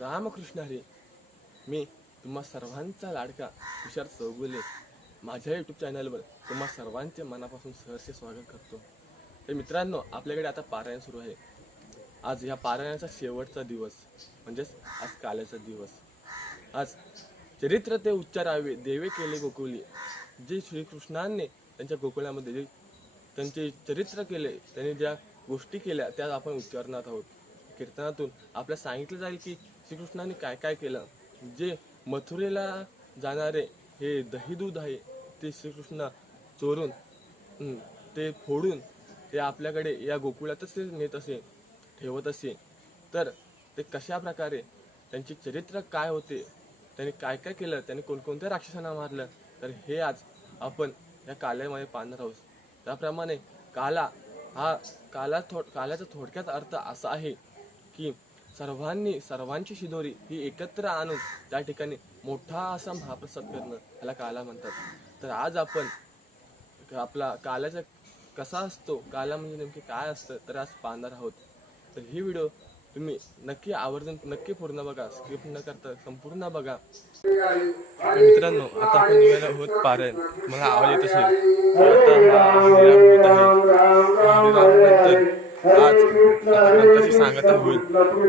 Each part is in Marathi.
रामकृष्ण हरी. मी तुम्हा सर्वांचा लाडका तुषार चौगुले माझ्या यूट्यूब चॅनलवर तुम्हा सर्वांचे मनापासून सहर्ष स्वागत करतो. तर मित्रांनो, आपल्याकडे आता पारायण सुरू आहे. आज या पारायणाचा शेवटचा दिवस म्हणजेच आज काल्याचा दिवस. आज चरित्र ते उच्चारावे देवे केले गोकुली. जे श्रीकृष्णांनी त्यांच्या गोकुळामध्ये जे त्यांचे चरित्र केले, त्यांनी ज्या गोष्टी केल्या त्या आपण उच्चारणार आहोत. कीर्तनातून आपल्याला सांगितलं जाईल की श्रीकृष्णाने काय काय केलं. जे मथुरेला जाणारे हे दही दूध आहे ते श्रीकृष्ण चोरून ते फोडून ते आपल्याकडे या गोकुळातच ते नेत असे, ठेवत असे. तर ते कशा प्रकारे त्यांचे चरित्र काय होते, त्यांनी काय काय केलं, त्यांनी कोणकोणत्या राक्षसांना मारलं, तर हे आज आपण या काल्यामध्ये पाहणार आहोत. त्याप्रमाणे काला हा काल्याचा थोडक्यात अर्थ असा आहे की सर्वांची शिदोरी ही एकत्र आणून त्या ठिकाणी मोठा असा महाप्रसाद करणं याला काला म्हणतात. तर आज आपण आपला काल्याचा कसा असतो, काला म्हणजे नेमके काय असतं, तर आज पाहणार आहोत. तर ही व्हिडिओ तुम्ही नक्की आवर्जून नक्की पूर्ण बघा, स्किप न करता संपूर्ण बघा. मित्रांनो, आता आपण निघालो आहोत पारायण. मला आवाज येत असेल आता हरिनाम होत आहे. हरिनाम नंतर आज ग्रंथाची सांगता होईल,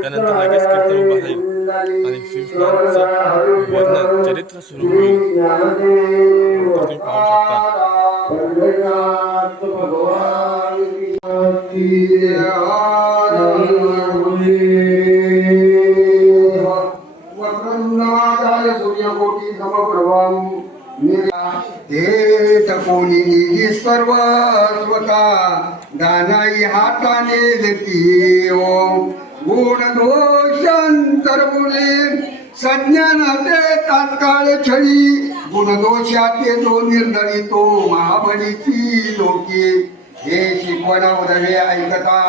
त्यानंतर लगेच कीर्तन उभा राहील आणि श्रीकृष्णांचं वर्णन चरित्र सुरू होईल. तुम्ही पाहू शकता. कोणी सर्वस्वता दानाई हाताने देती ओम गुण दोषांतरमुले संज्ञानाते तात्काळ छळी गुण दोषाते जो निर्दळी तो महाबळीची लोके हे शिकवण उदवे ऐकता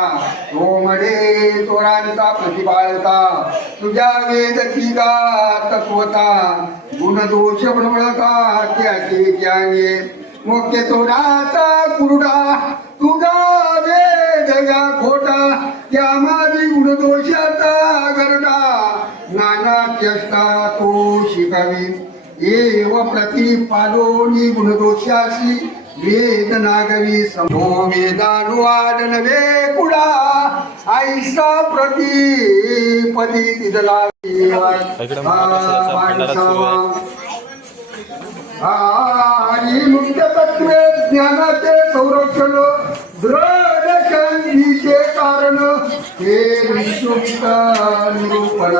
तो म्हणे चोरांचा प्रतिपाळता तुझ्या वेदची तत्वता गुण दोष भ्रमळता त्याचे ज्ञाने मोके चोराचा कुरडा तुझा वेद या खोटा त्या माझी गुण दोषाचा गरडा नाना चेष्टा तो शिकावी एव प्रतिपालोनी गुण दोषाशी वेद नागवी समो वेदानुवाद नवे कुडा ऐसा प्रतिपदी तिथला आणि मुख्य तत्वे ज्ञानाचे संरक्षण दृढ शांतीचे कारण हे विश्वगीत निरूपण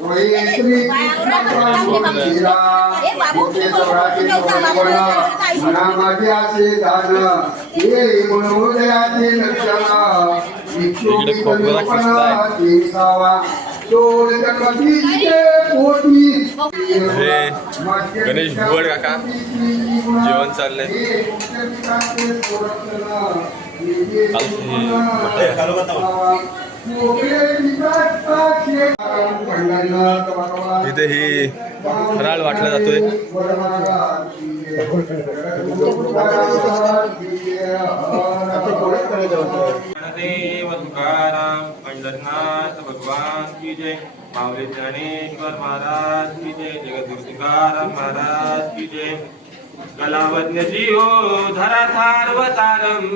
वै श्री मना माझे असे दान हे मनोदयाचे लक्षण विश्वगीत निरूपण देसावा गणेश भुवड काका जेवण चाललंय. इथे ही फराळ वाटला जातोय. देव तुकाराम पंढरनाथ भगवान की जय. माऊली ज्ञानेश्वर महाराज की जय. जगद्गुरु तुकाराम महाराज की जय. कलावज्ञ जीवो धराथार्वतारम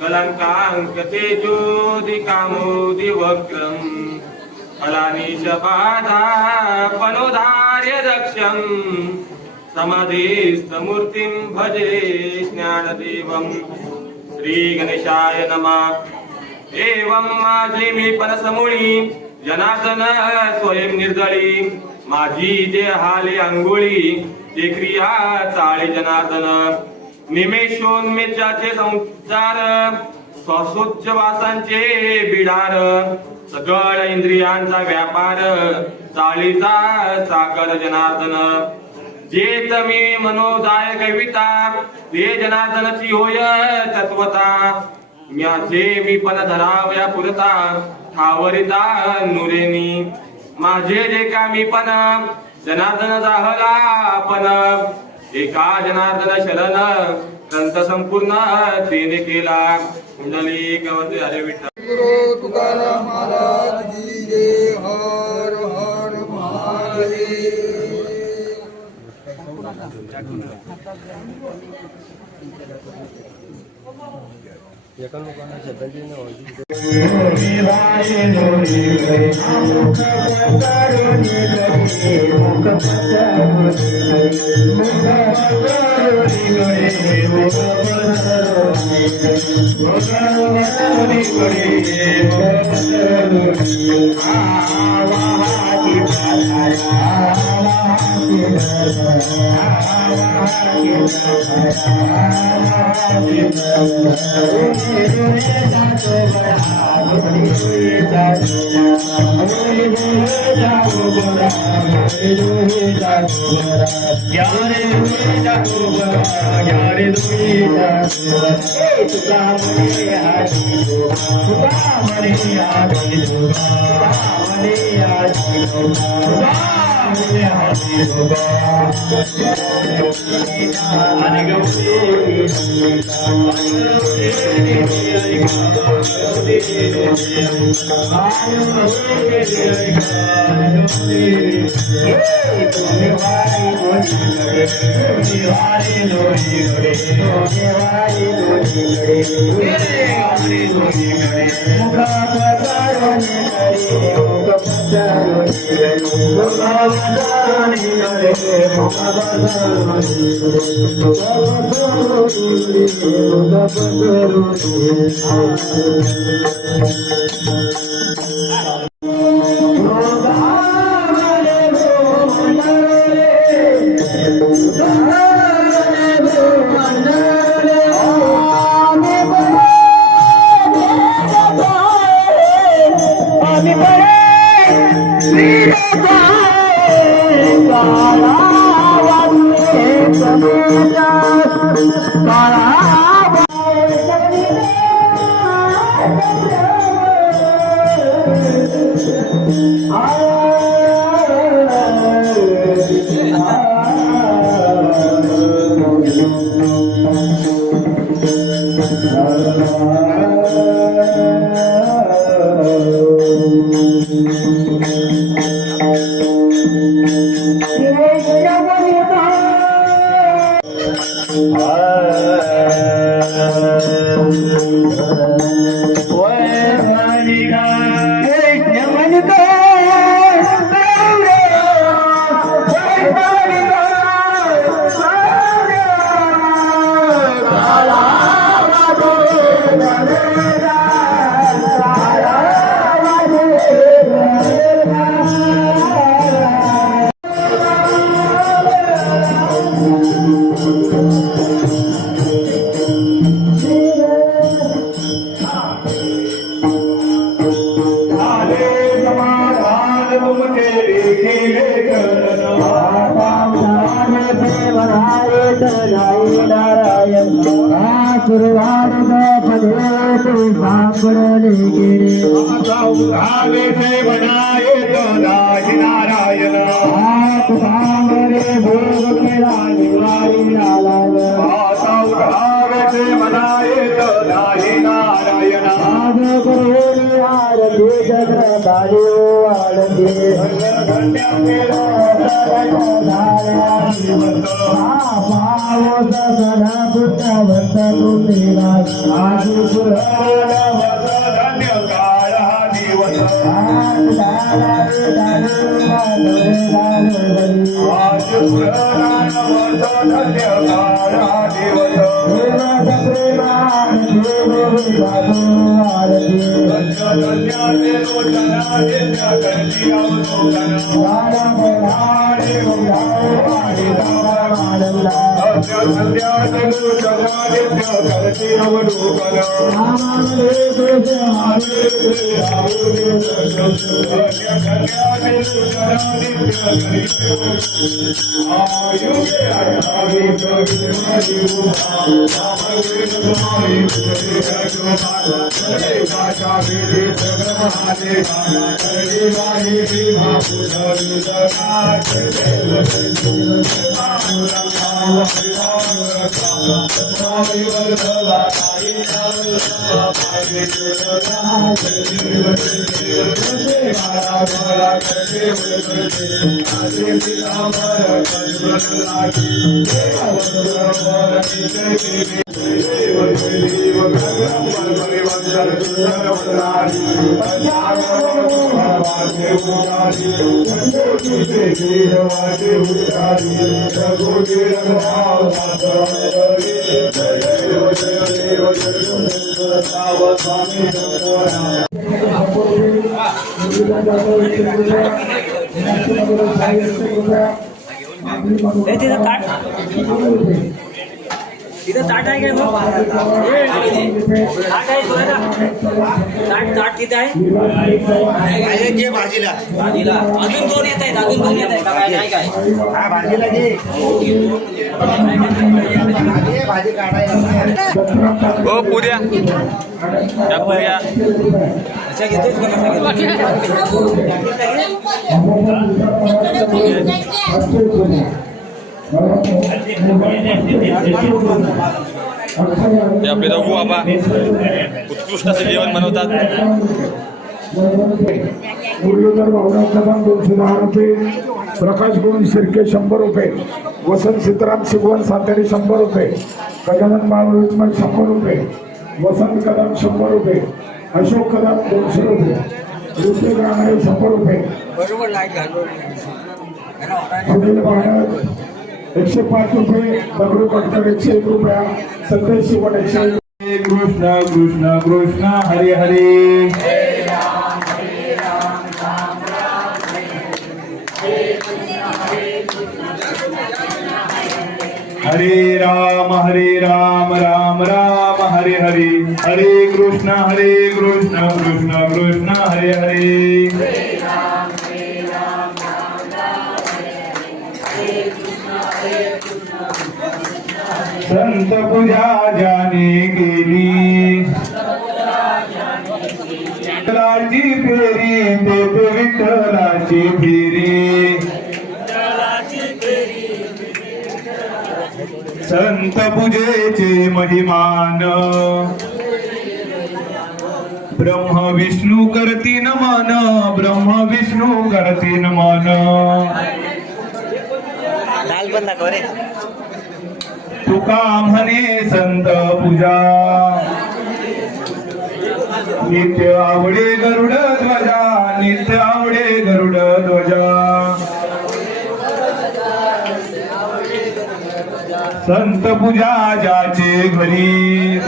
कलंकांक तेजोदिकामोदि वक्रम फलानीश बाधा पनोधार्य दक्षम समाधिस्थ मूर्तिं भजे ज्ञानदेवम. श्री गणेशाय नमः. एवं माझी मी पनसमुळी जनार्दन स्वयं निर्दळी माझी जे हाले अंगुळी ते क्रिया चाळे जनार्दन. निमेषोन्मेषाचे संचार श्वासोच्च वासांचे बिडार सकळ इंद्रियांचा व्यापार चाळीचा साकर जनार्दन. जेत मी मनोदाय कविता ते जनार्दनची होय तत्वता. माझे मी पण धरावया पुरता ठावरिता नुरेनी. माझे जे का मी पण जनार्दन जाहला पण एका जनार्दन शरण ग्रंथ संपूर्ण तेने केला. कुंडली कवंती हरे विठ्ठल. तुकाराम महाराज की जय. Hare इथं ताट आहे काय मग ताट आहे बघा ताट ताट किती आहे घे भाजीला भाजीला अजून दोन येत आहेत अजून दोन येत आहेत काय नाही काय हा भाजीला घे घे भाजी काढायला हो पुऱ्या त्या पुऱ्या अशा घेतोच का कसा घेतो ते आपले रघु बाबा उत्कृष्ट असं जेवण बनवतात. मुरलीधर भाऊराव कदम 210 रुपये, प्रकाश गुण शिर्के 100 रुपये, वसंत सीताराम शिगवण सातारी 100 रुपये, गजानन बाळूमाल 100 रुपये, वसंत कदम 100 रुपये, अशोक कदम 200 रुपये, ऋतिक राणारे 100 रुपये, बरोबर लाईट घालून सुनील बाणक 105 रुपये, दगडू कटकर 101 रुपया, संदेश शिवण 101. कृष्ण कृष्ण कृष्ण हरे हरे हरे राम राम राम हरे हरे हरे कृष्ण कृष्ण कृष्ण हरे हरे संत पूजा जाने गेली विठ्ठलाची फेरी देत विठ्ठलाची फेरी संत पूजेचे महिमान ब्रह्म विष्णू करती नमन ब्रह्म विष्णू करती नमन डाल बंद दाखव रे तुका म्हणे संत पूजा नित्य आवडे गरुड ध्वजा नित्य आवडे गरुड ध्वजा संत पूजा ज्याचे घरी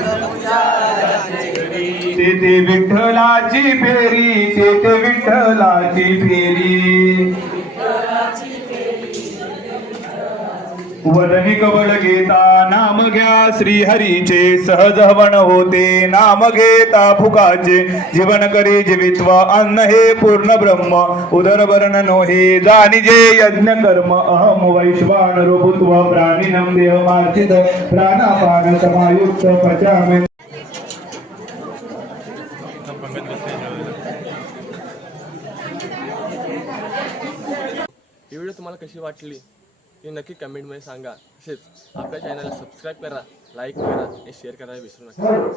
तेथे विठ्ठलाची फेरी तेथे विठ्ठलाची फेरी वदनी कवळ घेता नाम घ्या श्री हरीचे सहज हवन होते नाम घेता फुकाचे जीवन करी जीवित्व अन्न हे पूर्ण ब्रह्म उदर वर्ण नो हे जाणिजे यज्ञ कर्म अहम वैश्वान रूपत्व प्राणिनम देह मार्चित प्राणापान समायुक्त पचामे. ही व्हिडिओ तुम्हाला कशी वाटली हे नक्की कमेंटमध्ये सांगा. तसेच आपल्या चॅनलला सबस्क्राईब करा, लाईक करा आणि शेअर करायला विसरू नका.